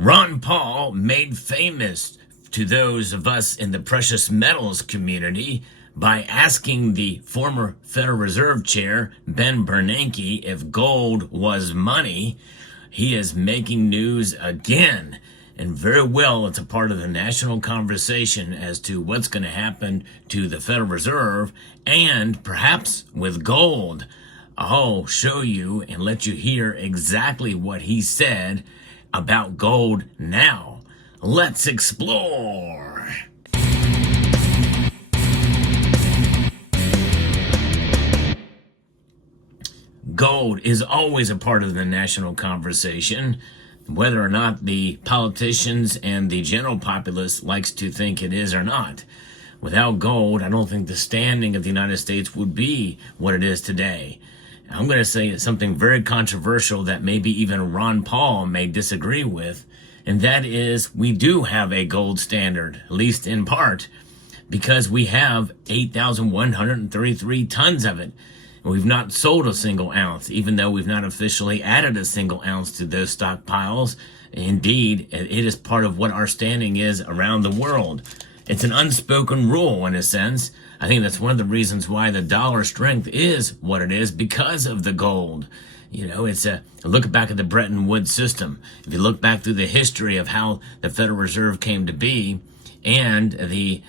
Ron Paul, made famous to those of us in the precious metals community by asking the former Federal Reserve Chair, Ben Bernanke, if gold was money. He is making news again. And very well, it's a part of the national conversation as to what's going to happen to the Federal Reserve and perhaps with gold. I'll show you and let you hear exactly what he said about gold now. Let's explore. Gold is always a part of the national conversation, whether or not the politicians and the general populace likes to think it is or not. Without gold, I don't think the standing of the United States would be what it is today. I'm going to say something very controversial that maybe even Ron Paul may disagree with, and that is we do have a gold standard, at least in part, because we have 8,133 tons of it. We've not sold a single ounce, even though we've not officially added a single ounce to those stockpiles. Indeed, it is part of what our standing is around the world. It's an unspoken rule in a sense. I think that's one of the reasons why the dollar strength is what it is, because of the gold. You know, it's a look back at the Bretton Woods system. If you look back through the history of how the Federal Reserve came to be, and the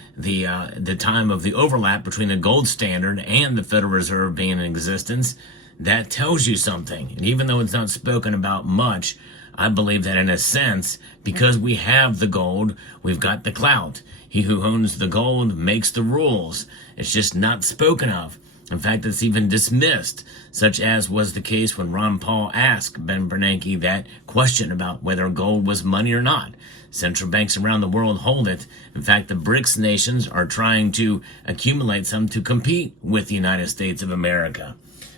time of the overlap between the gold standard and the Federal Reserve being in existence, that tells you something. And even though it's not spoken about much, I believe that in a sense, because we have the gold, we've got the clout. He who owns the gold makes the rules. It's just not spoken of. In fact, it's even dismissed, such as was the case when Ron Paul asked Ben Bernanke that question about whether gold was money or not. Central banks around the world hold it. In fact, the BRICS nations are trying to accumulate some to compete with the United States of America.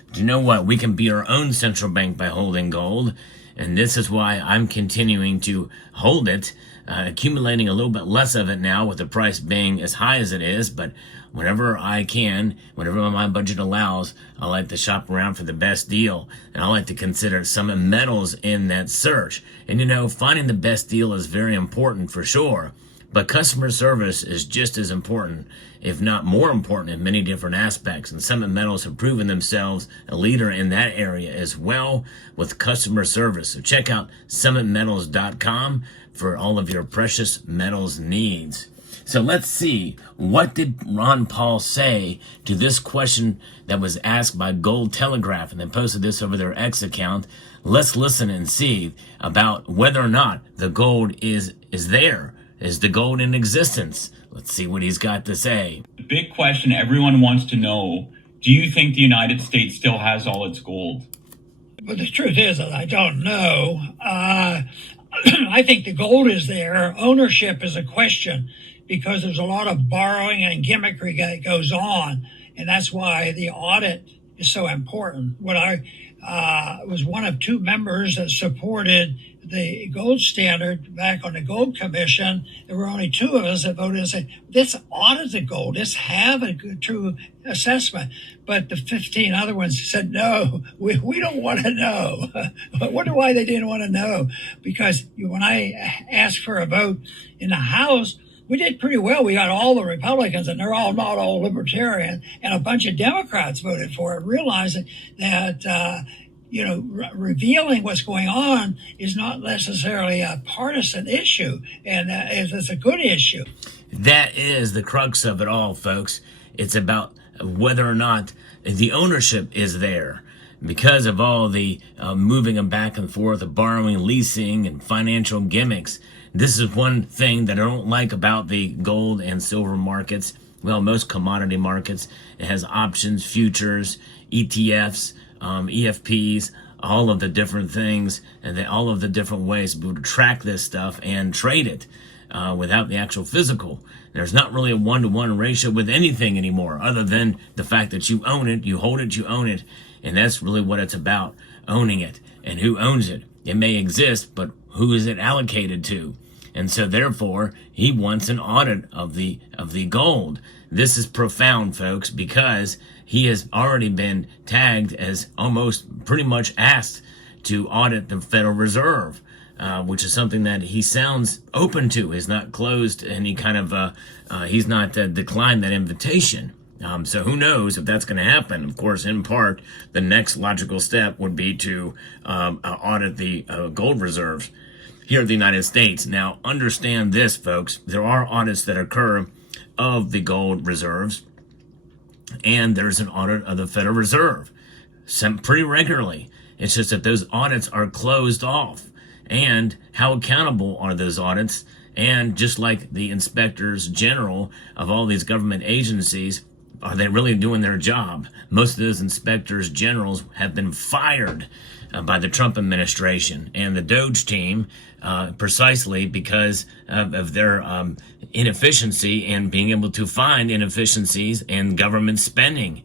But you know what? We can be our own central bank by holding gold. And this is why I'm continuing to hold it, accumulating a little bit less of it now with the price being as high as it is. But whenever I can, whenever my budget allows, I like to shop around for the best deal. And I like to consider some metals in that search. And you know, finding the best deal is very important for sure. But customer service is just as important, if not more important, in many different aspects. And Summit Metals have proven themselves a leader in that area as well with customer service. So check out summitmetals.com for all of your precious metals needs. So let's see, what did Ron Paul say to this question that was asked by Gold Telegraph, and they posted this over their X account. Let's listen and see about whether or not the gold is there. Is the gold in existence? Let's see what he's got to say. The big question everyone wants to know, do you think the United States still has all its gold? But the truth is that I don't know. I think the gold is there. Ownership is a question because there's a lot of borrowing and gimmickry that goes on. And that's why the audit is so important. When I was one of two members that supported the gold standard back on the Gold Commission, there were only two of us that voted and said, let's audit the gold, let's have a good, true assessment. But the 15 other ones said, no, we don't want to know. I wonder why they didn't want to know. Because when I asked for a vote in the House, we did pretty well. We got all the Republicans, and they're all not all libertarian, and a bunch of Democrats voted for it, realizing that revealing what's going on is not necessarily a partisan issue, and it's a good issue. That is the crux of it all, folks. It's about whether or not the ownership is there. Because of all the moving them back and forth, of borrowing, leasing, and financial gimmicks, this is one thing that I don't like about the gold and silver markets. Well, most commodity markets, it has options, futures, ETFs, EFPs, all of the different things, and all of the different ways to be able to track this stuff and trade it without the actual physical. There's not really a one-to-one ratio with anything anymore, other than the fact that you own it, you hold it, you own it, and that's really what it's about, owning it. And who owns it? It may exist, but who is it allocated to? And so therefore, he wants an audit of the gold. This is profound, folks, because he has already been tagged as almost pretty much asked to audit the Federal Reserve. which is something that he sounds open to. He's not closed any kind of, he's not declined that invitation. So who knows if that's going to happen. Of course, in part, the next logical step would be to audit the gold reserves here in the United States. Now, understand this, folks. There are audits that occur of the gold reserves, and there's an audit of the Federal Reserve pretty regularly. It's just that those audits are closed off. And how accountable are those audits? And just like the inspectors general of all these government agencies, are they really doing their job? Most of those inspectors generals have been fired by the Trump administration and the Doge team precisely because of their inefficiency and being able to find inefficiencies in government spending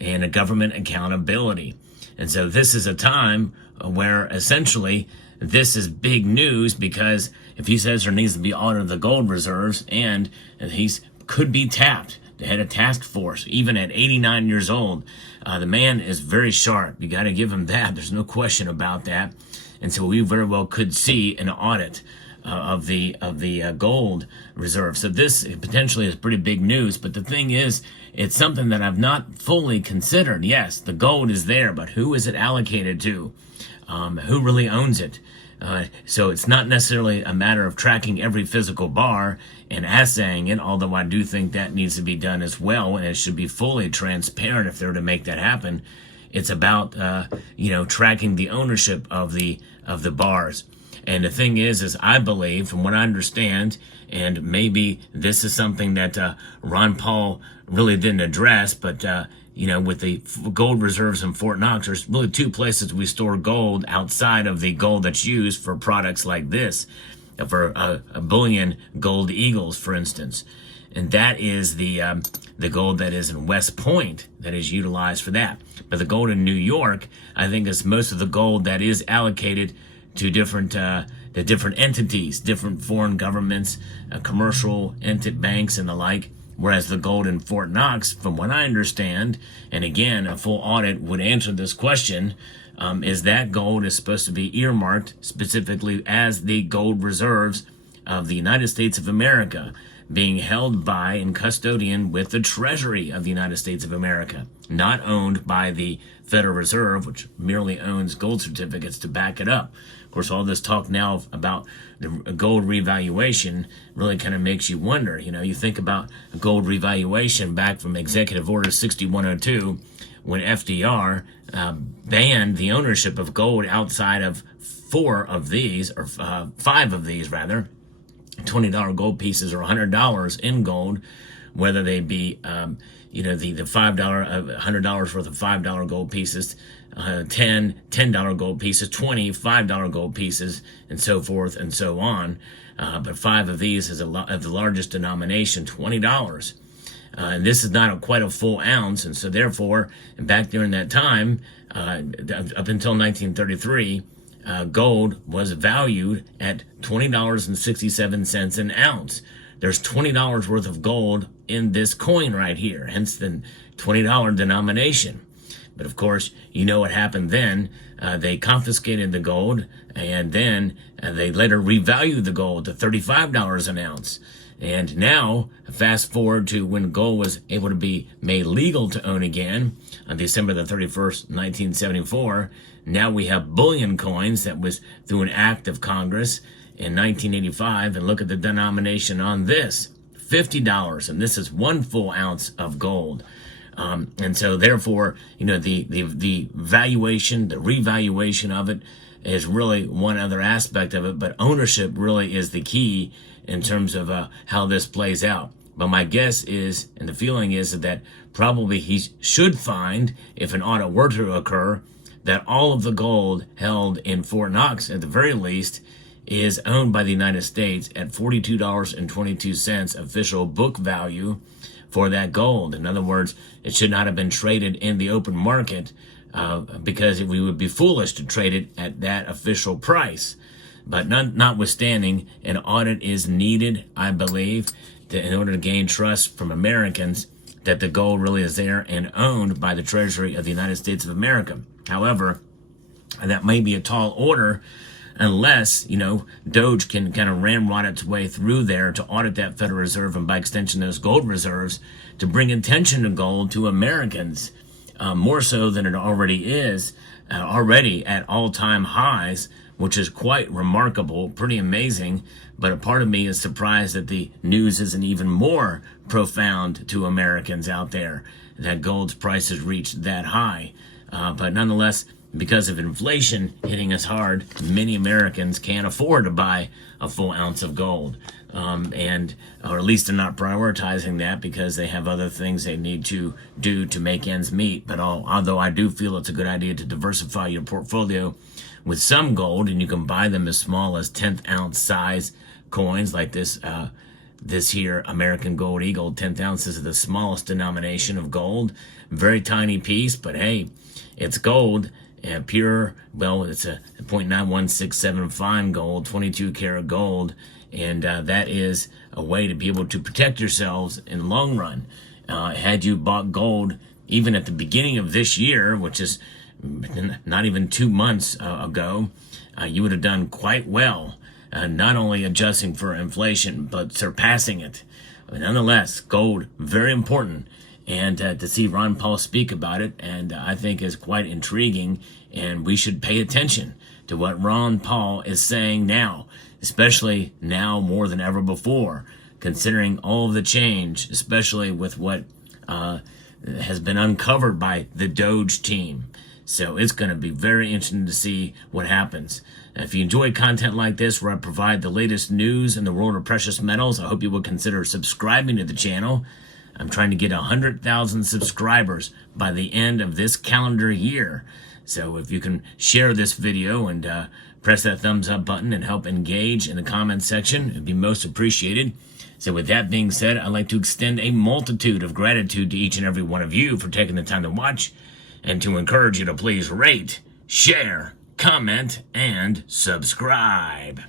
and government accountability. And so this is a time where essentially this is big news, because if he says there needs to be audit of the gold reserves and he's could be tapped to head a task force, even at 89 years old, the man is very sharp. You got to give him that. There's no question about that. And so we very well could see an audit of the gold reserve. So this potentially is pretty big news. But the thing is, it's something that I've not fully considered. Yes, the gold is there, but who is it allocated to? Who really owns it? So it's not necessarily a matter of tracking every physical bar and assaying it, although I do think that needs to be done as well, and it should be fully transparent if they were to make that happen. It's about tracking the ownership of the bars. And the thing is I believe, from what I understand, and maybe this is something that Ron Paul really didn't address, but with the gold reserves in Fort Knox, there's really two places we store gold outside of the gold that's used for products like this, for a bullion gold eagles, for instance. And that is the gold that is in West Point that is utilized for that. But the gold in New York, I think, is most of the gold that is allocated to different entities, different foreign governments, commercial banks and the like. Whereas the gold in Fort Knox, from what I understand, and again, a full audit would answer this question, is that gold is supposed to be earmarked specifically as the gold reserves of the United States of America, being held by and custodian with the Treasury of the United States of America, not owned by the Federal Reserve, which merely owns gold certificates to back it up. Of course, all this talk now about the gold revaluation really kind of makes you wonder. You think about gold revaluation back from Executive Order 6102, when FDR banned the ownership of gold outside of five of these, rather, $20 gold pieces or $100 in gold, whether they be, the $5, $100 worth of $5 gold pieces, $10 gold pieces, $5 gold pieces, and so forth and so on. But five of these is of the largest denomination, $20. And this is not quite a full ounce, and so therefore, back during that time, up until 1933, gold was valued at $20.67 an ounce. There's $20 worth of gold in this coin right here, hence the $20 denomination. But of course, you know what happened then. They confiscated the gold, and then they later revalued the gold to $35 an ounce. And now, fast forward to when gold was able to be made legal to own again on December the 31st, 1974. Now we have bullion coins that was through an act of Congress in 1985. And look at the denomination on this, $50. And this is 1 full ounce of gold. And so therefore, the valuation, the revaluation of it is really one other aspect of it, but ownership really is the key in terms of how this plays out. But my guess is, and the feeling is, that probably he should find, if an audit were to occur, that all of the gold held in Fort Knox, at the very least, is owned by the United States at $42.22 official book value for that gold. In other words, it should not have been traded in the open market because we would be foolish to trade it at that official price. But notwithstanding, an audit is needed, I believe, in order to gain trust from Americans that the gold really is there and owned by the Treasury of the United States of America. However, that may be a tall order unless, Doge can kind of ramrod its way through there to audit that Federal Reserve and by extension those gold reserves to bring attention to gold to Americans, more so than it already is, already at all-time highs, which is quite remarkable, pretty amazing. But a part of me is surprised that the news isn't even more profound to Americans out there, that gold's price has reached that high. But nonetheless, because of inflation hitting us hard, many Americans can't afford to buy a full ounce of gold. Or at least they're not prioritizing that because they have other things they need to do to make ends meet. But although I do feel it's a good idea to diversify your portfolio with some gold, and you can buy them as small as 10th ounce size coins like this here American Gold Eagle 10th ounces is the smallest denomination of gold. Very tiny piece, but hey, it's gold. Pure, well, it's a 0.9167 fine gold, 22 karat gold, and that is a way to be able to protect yourselves in the long run. Had you bought gold even at the beginning of this year, which is not even 2 months ago, you would have done quite well, not only adjusting for inflation, but surpassing it. But nonetheless, gold, very important. And to see Ron Paul speak about it, and I think is quite intriguing, and we should pay attention to what Ron Paul is saying now, especially now more than ever before, considering all of the change, especially with what has been uncovered by the Doge team. So it's going to be very interesting to see what happens. If you enjoy content like this, where I provide the latest news in the world of precious metals, I hope you will consider subscribing to the channel. I'm trying to get 100,000 subscribers by the end of this calendar year. So if you can share this video and press that thumbs up button and help engage in the comment section, it'd be most appreciated. So with that being said, I'd like to extend a multitude of gratitude to each and every one of you for taking the time to watch, and to encourage you to please rate, share, comment, and subscribe.